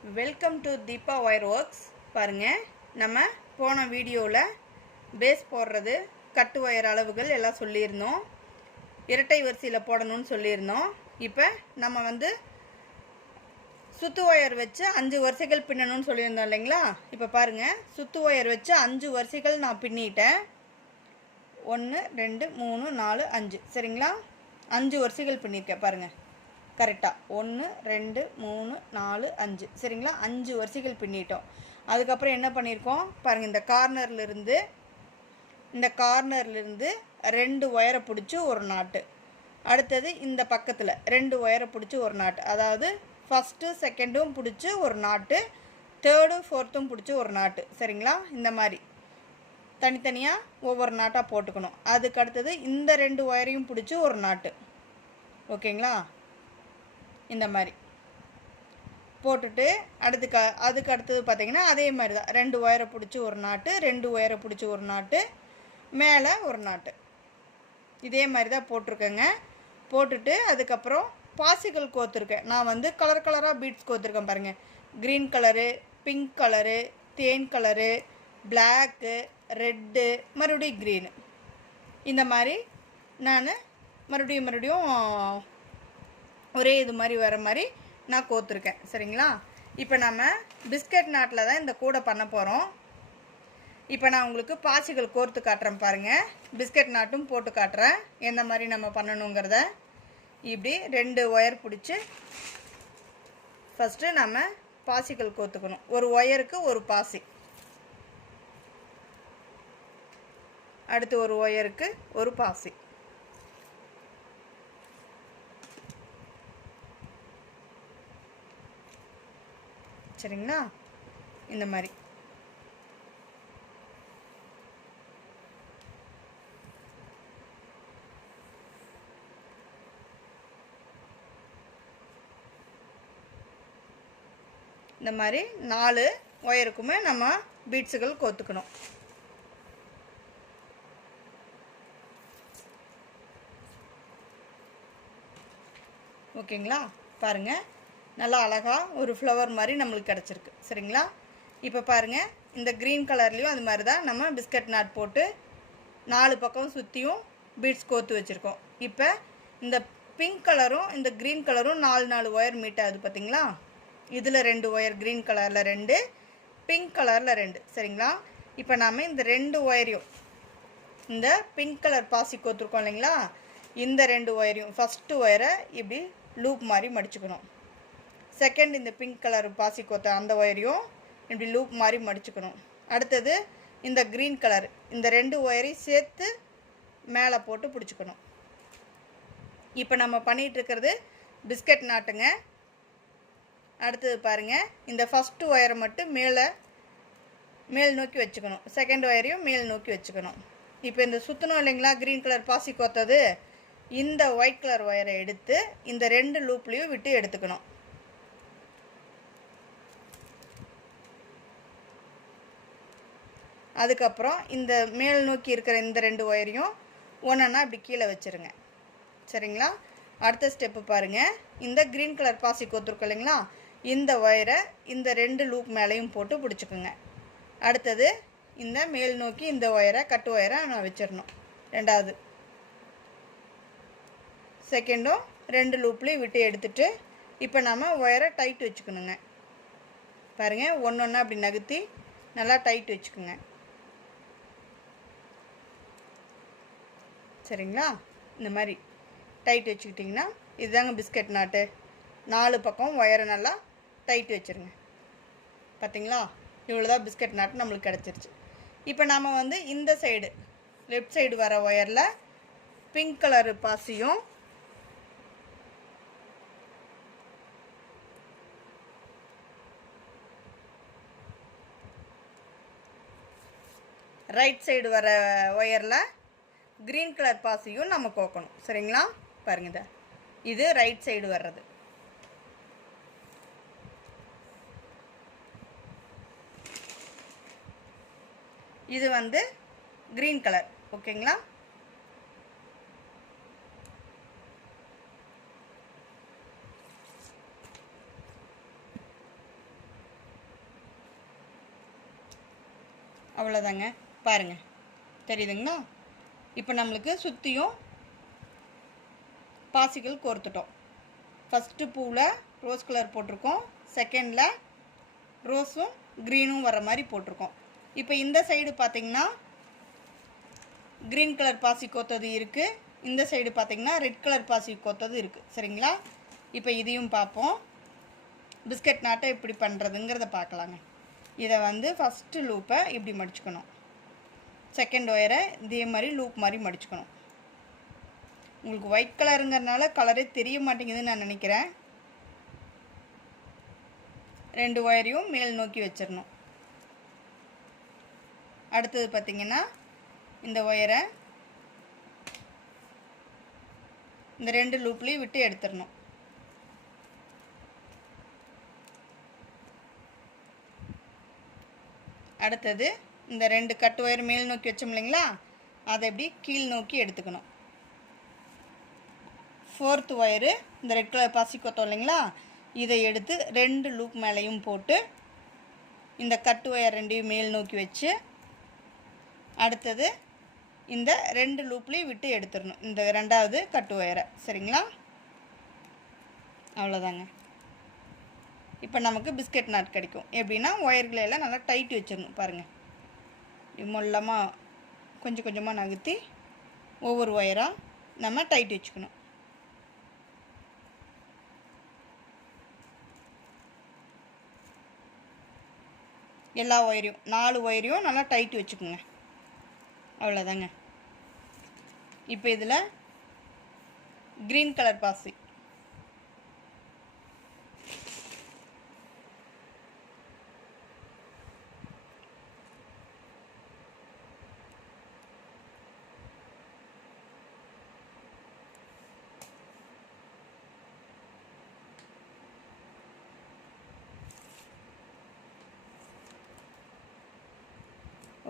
Welcome to Deepa wire works. பாருங்கள், நம்ம போன வீடியோவில் பேஸ் போடுறது, கட்டு ஒயர் அளவுகள் எல்லாம் சொல்லியிருந்தோம். இரட்டை வரிசையில் போடணும்னு சொல்லியிருந்தோம். இப்போ நம்ம சுத்து ஒயர் வச்சு 5 வரிசைகள் பின்னணும்னு சொல்லியிருந்தோம் இல்லைங்களா? இப்போ பாருங்கள், சுத்து ஒயர் வச்சு 5 வரிசைகள் நான் பின்னிட்டேன். 1 2 3 4 5 சரிங்களா? 5 வரிசைகள் பின்னிருக்கேன் பாருங்கள், கரெக்டாக 1 2 3 4 5 சரிங்களா? 5 வரிசைகள் பின்னிட்டோம். அதுக்கப்புறம் என்ன பண்ணியிருக்கோம் பாருங்கள், இந்த கார்னர்லேருந்து 2 ஒயரை பிடிச்சி ஒரு நாட்டு, அடுத்தது இந்த பக்கத்தில் 2 ஒயரை பிடிச்சி ஒரு நாட்டு, அதாவது ஃபஸ்ட்டு செகண்டும் பிடிச்சி ஒரு நாட்டு, தேர்டும் ஃபோர்த்தும் பிடிச்சி ஒரு நாட்டு சரிங்களா? இந்த மாதிரி தனித்தனியாக ஒவ்வொரு நாட்டாக போட்டுக்கணும். அதுக்கு அடுத்தது இந்த 2 ஒயரையும் பிடிச்சி ஒரு நாட்டு, ஓகேங்களா? இந்த மாதிரி போட்டுட்டு அதுக்கு அடுத்தது பார்த்திங்கன்னா அதே மாதிரி தான், 2 ஒயரை பிடிச்சி ஒரு நாட்டு, 2 ஒயரை பிடிச்சி ஒரு நாட்டு, மேலே ஒரு நாட்டு, இதே மாதிரி தான் போட்டிருக்கேங்க. போட்டுட்டு அதுக்கப்புறம் பாசிகள் கோத்துருக்கேன். நான் கலர் கலராக பீட்ஸ் கோத்துருக்கேன் பாருங்கள். க்ரீன் கலரு, பிங்க் கலரு, தேன் கலரு, பிளாக்கு, ரெட்டு, மறுபடியும் க்ரீனு, இந்த மாதிரி நான் மறுபடியும் ஒரே இது மாதிரி வர மாதிரி நான் கோத்துருக்கேன் சரிங்களா? இப்போ நம்ம பிஸ்கட் நாட்டில் தான் இந்த கூடை பண்ண போகிறோம். இப்போ நான் உங்களுக்கு பாசிகள் கோர்த்து காட்டுறேன் பாருங்கள். பிஸ்கட் நாட்டும் போட்டு காட்டுறேன் எந்த மாதிரி நம்ம பண்ணணுங்கிறத. இப்படி 2 ஒயர் பிடிச்சி ஃபஸ்ட்டு நம்ம பாசிகள் கோத்துக்கணும். ஒரு ஒயருக்கு ஒரு பாசி, அடுத்து ஒரு ஒயருக்கு ஒரு பாசி, சரிங்களா? இந்த மாதிரி இந்த மாதிரி 4 ஒயருக்குமே நம்ம பீட்ஸுகள் கோத்துக்கணும். ஓகேங்களா? பாருங்கள், நல்லா அழகாக ஒரு ஃப்ளவர் மாதிரி நம்மளுக்கு கிடச்சிருக்கு சரிங்களா? இப்போ பாருங்கள், இந்த க்ரீன் கலர்லேயும் அது மாதிரி தான் நம்ம பிஸ்கட் நாட் போட்டு 4 பக்கம் சுற்றியும் பீட்ஸ் கோத்து வச்சுருக்கோம். இப்போ இந்த பிங்க் கலரும் இந்த க்ரீன் கலரும் 4 ஒயர் மீட் ஆகுது பார்த்திங்களா? இதில் 2 ஒயர், க்ரீன் கலரில் 2, பிங்க் கலரில் 2 சரிங்களா? இப்போ நாம் இந்த 2 ஒயரையும், இந்த பிங்க் கலர் பாசி கோத்துருக்கோம் இல்லைங்களா? இந்த 2 ஒயரையும் ஃபஸ்ட்டு ஒயரை இப்படி லூப் மாதிரி மடிச்சுக்கணும். செகண்ட் இந்த பிங்க் கலர் பாசி கோத்த அந்த ஒயரையும் இப்படி லூப் மாதிரி மடிச்சுக்கணும். அடுத்தது இந்த க்ரீன் கலர், இந்த 2 ஒயரையும் சேர்த்து மேலே போட்டு பிடிச்சிக்கணும். இப்போ நம்ம பண்ணிகிட்ருக்கிறது பிஸ்கட் நாட்டுங்க. அடுத்தது பாருங்கள், இந்த ஃபஸ்ட்டு ஒயரை மட்டும் மேல் நோக்கி வச்சுக்கணும், செகண்ட் ஒயரையும் மேல் நோக்கி வச்சுக்கணும். இப்போ இந்த சுற்றணும் இல்லைங்களா க்ரீன் கலர் பாசி கோத்தது, இந்த ஒயிட் கலர் ஒயரை எடுத்து இந்த 2 லூப்லேயும் விட்டு எடுத்துக்கணும். அதுக்கப்புறம் இந்த மேல் நோக்கி இருக்கிற இந்த 2 ஒயரையும் ஒன்றா இப்படி கீழே வச்சுருங்க சரிங்களா? அடுத்த ஸ்டெப்பு பாருங்கள், இந்த க்ரீன் கலர் பாசி கோத்துருக்கோம் இல்லைங்களா? இந்த ஒயரை இந்த 2 லூப் மேலேயும் போட்டு பிடிச்சிக்குங்க. அடுத்தது இந்த மேல் நோக்கி இந்த ஒயரை, கட்டு ஒயரை நான் வச்சிடணும். ரெண்டாவது செகண்டும் 2 லூப்லேயும் விட்டு எடுத்துட்டு இப்போ நம்ம ஒயரை டைட் வச்சுக்கணுங்க. பாருங்கள், ஒன்றா அப்படி நகர்த்தி நல்லா டைட் வச்சுக்கோங்க சரிங்களா? இந்த மாதிரி டைட் வச்சுக்கிட்டிங்கன்னா இதுதாங்க பிஸ்கட் நாட்டு. 4 பக்கம் ஒயரை நல்லா டைட் வச்சுருங்க. பார்த்திங்களா? இவ்வளோதான் பிஸ்கட் நாட்டு நம்மளுக்கு கிடச்சிருச்சு. இப்போ நாம் இந்த சைடு, லெஃப்ட் சைடு வர ஒயரில் பிங்க் கலரு பாசியும் ரைட் சைடு வர ஒயரில் க்ரீன் கலர் பாசியும் நம்ம கோக்கணும் சரிங்களா? பாருங்க, இது ரைட் சைடு வர்றது. இது க்ரீன் கலர், ஓகேங்களா? அவ்வளோதாங்க. பாருங்கள், தெரியுதுங்களா? இப்போ நம்மளுக்கு சுற்றியும் பாசிகள் கோர்த்துட்டோம். ஃபஸ்ட்டு பூவில் ரோஸ் கலர் போட்டிருக்கோம், செகண்டில் ரோஸும் க்ரீனும் வர மாதிரி போட்டிருக்கோம். இப்போ இந்த சைடு பார்த்திங்கன்னா க்ரீன் கலர் பாசி கோத்தது இருக்குது, இந்த சைடு பார்த்திங்கன்னா ரெட் கலர் பாசி கோத்தது இருக்குது. சரிங்களா? இப்போ இதையும் பார்ப்போம். பிஸ்கட் நாட்டை எப்படி பண்ணுறதுங்கிறத பார்க்கலாங்க. இதை வந்து ஃபஸ்ட்டு லூப்பை இப்படி மடிச்சுக்கணும், செகண்ட் ஒயரை இதே மாதிரி லூப் மாதிரி மடிச்சுக்கணும். உங்களுக்கு ஒயிட் கலருங்கிறதுனால கலரே தெரிய மாட்டேங்குதுன்னு நான் நினைக்கிறேன். 2 ஒயரையும் மேல் நோக்கி வச்சிடணும். அடுத்தது பார்த்திங்கன்னா இந்த ஒயரை இந்த 2 லூப்லேயும் விட்டு எடுத்துடணும். அடுத்தது இந்த 2 கட் ஒயர் மேல் நோக்கி வச்சோம் இல்லைங்களா, அதை எப்படி கீழ் நோக்கி எடுத்துக்கணும். 4th ஒயரு இந்த ரெட் கலர் பாசி கொத்தோம் இல்லைங்களா, இதை எடுத்து 2 லூப் மேலேயும் போட்டு இந்த கட் ஒயர் 2ஐயும் மேல் நோக்கி வச்சு அடுத்தது இந்த 2 லூப்லேயும் விட்டு எடுத்துடணும் இந்த 2வது கட் ஒயரை. சரிங்களா? அவ்வளோதாங்க. இப்போ நமக்கு பிஸ்கட் நாட் கிடைக்கும். எப்படின்னா ஒயர்களை எல்லாம் நல்லா டைட் வச்சிடணும். பாருங்கள், மொல்லமாக கொஞ்சம் கொஞ்சமாக நகர்த்தி ஒவ்வொரு ஒயராக நம்ம டைட் வச்சுக்கணும். எல்லா ஒயரையும் 4 ஒயரையும் நல்லா டைட் வச்சுக்கோங்க. அவ்வளோதாங்க. இப்போ இதில் க்ரீன் கலர் பாசி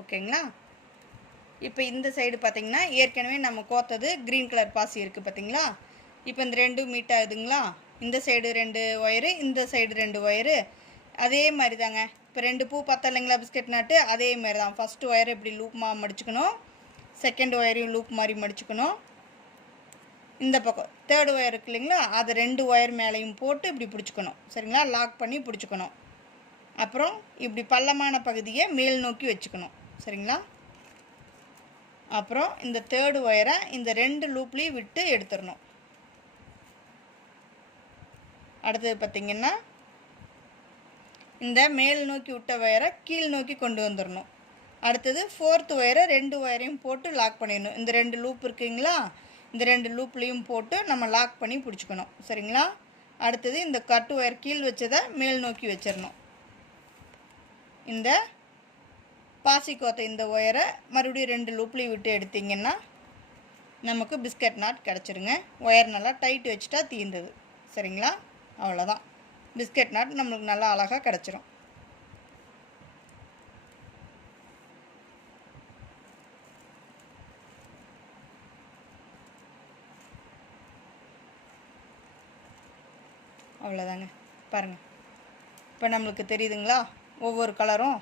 ஓகேங்களா? இப்போ இந்த சைடு பார்த்திங்கன்னா ஏற்கனவே நம்ம கோத்தது க்ரீன் கலர் பாசி இருக்குது பார்த்திங்களா. இப்போ இந்த 2 மீட் ஆகுதுங்களா, இந்த சைடு 2 ஒயரு, இந்த சைடு 2 ஒயரு. அதே மாதிரி தாங்க. இப்போ 2 பூ பார்த்தா இல்லைங்களா பிஸ்கட் நாட்டு, அதே மாதிரி தான். ஃபஸ்ட்டு ஒயரை இப்படி லூப்மாக மடிச்சுக்கணும், செகண்ட் ஒயரையும் லூப் மாதிரி மடிச்சுக்கணும். இந்த பக்கம் 3rd ஒயர் இருக்குது இல்லைங்களா, அதை 2 ஒயர் மேலேயும் போட்டு இப்படி பிடிச்சிக்கணும். சரிங்களா? லாக் பண்ணி பிடிச்சிக்கணும். அப்புறம் இப்படி பள்ளமான பகுதியை மேல் நோக்கி வச்சுக்கணும். சரிங்களா? அப்புறம் இந்த 3rd ஒயரை இந்த 2 லூப்லேயும் விட்டு எடுத்துடணும். அடுத்தது பார்த்திங்கன்னா இந்த மேல் நோக்கி விட்ட ஒயரை கீழ் நோக்கி கொண்டு வந்துடணும். அடுத்தது 4th ஒயரை 2 ஒயரையும் போட்டு லாக் பண்ணிடணும். இந்த 2 லூப் இருக்குங்களா, இந்த 2 லூப்லேயும் போட்டு நம்ம லாக் பண்ணி பிடிச்சிக்கணும். சரிங்களா? அடுத்தது இந்த கட்டு ஒயர் கீழ் வச்சதை மேல் நோக்கி வச்சிடணும். இந்த பாசி கோத்த இந்த ஒயரை மறுபடியும் 2 லூப்லேயும் விட்டு எடுத்திங்கன்னா நமக்கு பிஸ்கட் நாட் கிடச்சிருங்க. ஒயர் நல்லா டைட் வச்சுட்டா தீர்ந்தது. சரிங்களா? அவ்வளோதான். பிஸ்கட் நாட் நம்மளுக்கு நல்லா அழகாக கிடச்சிரும். அவ்வளோதாங்க. பாருங்கள், இப்போ நம்மளுக்கு தெரியுதுங்களா ஒவ்வொரு கலரும்.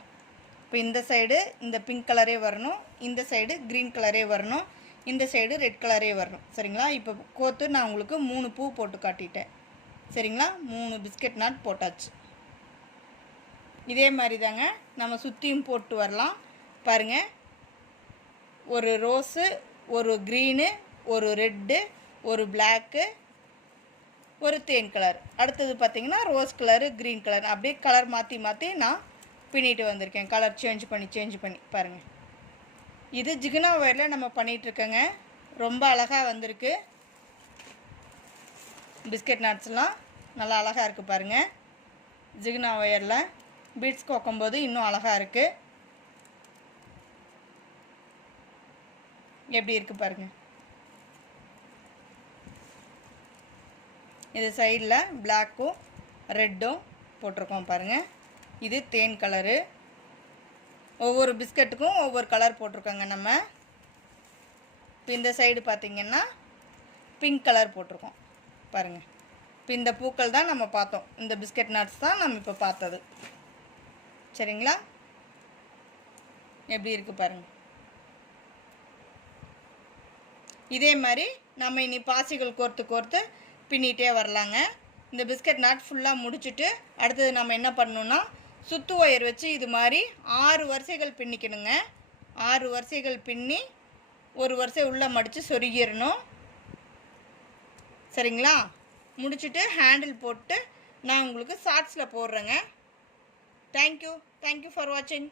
இப்போ இந்த சைடு இந்த பிங்க் கலரே வரணும், இந்த சைடு க்ரீன் கலரே வரணும், இந்த சைடு ரெட் கலரே வரணும். சரிங்களா? இப்போ கோத்து நான் உங்களுக்கு 3 பூ போட்டு காட்டிட்டேன். சரிங்களா? 3 பிஸ்கட் நாட் போட்டாச்சு. இதே மாதிரி தாங்க நம்ம சுற்றியும் போட்டு வரலாம். பாருங்கள், ஒரு ரோஸு, ஒரு க்ரீனு, ஒரு ரெட்டு, ஒரு பிளாக்கு, ஒரு தேன் கலர். அடுத்தது பார்த்திங்கன்னா ரோஸ் கலரு, க்ரீன் கலர், அப்படியே கலர் மாற்றி மாற்றி நான் பின்னிட்டு வந்திருக்கேன். கலர் சேஞ்ச் பண்ணி பாருங்கள். இது ஜிகினா ஒயரில் நம்ம பண்ணிகிட்ருக்கோங்க. ரொம்ப அழகாக வந்திருக்கு. பிஸ்கட் நட்ஸ்லாம் நல்லா அழகாக இருக்குது பாருங்கள். ஜிகினா ஒயரில் பீட்ஸ் கோக்கும்போது இன்னும் அழகாக இருக்குது. எப்படி இருக்குது பாருங்கள். இது சைடில் பிளாக்கும் ரெட்டும் போட்டிருக்கோம் பாருங்கள். இது தேன் கலரு. ஒவ்வொரு பிஸ்கட்டுக்கும் ஒவ்வொரு கலர் போட்டிருக்கோங்க நம்ம. இப்போ இந்த சைடு பார்த்திங்கன்னா பிங்க் கலர் போட்டிருக்கோம் பாருங்கள். இப்போ இந்த பூக்கள் தான் நம்ம பார்த்தோம். இந்த பிஸ்கட் நட்ஸ் தான் நம்ம இப்போ பார்த்தது. சரிங்களா? எப்படி இருக்குது பாருங்கள். இதே மாதிரி நம்ம இனி பாசிகள் கோர்த்து பின்னிகிட்டே வரலாங்க. இந்த பிஸ்கட் நாட் ஃபுல்லாக முடிச்சுட்டு அடுத்தது நம்ம என்ன பண்ணணுன்னா சுத்து ஒயர் வச்சு இது மாதிரி 6 வரிசைகள் பின்னிக்கணுங்க. 6 வரிசைகள் பின்னி ஒரு வரிசை உள்ளே மடித்து சொருகிடணும். சரிங்களா? முடிச்சுட்டு ஹேண்டில் போட்டு நான் உங்களுக்கு ஷார்ட்ஸில் போடுறேங்க. தேங்க்யூ ஃபார் வாட்சிங்.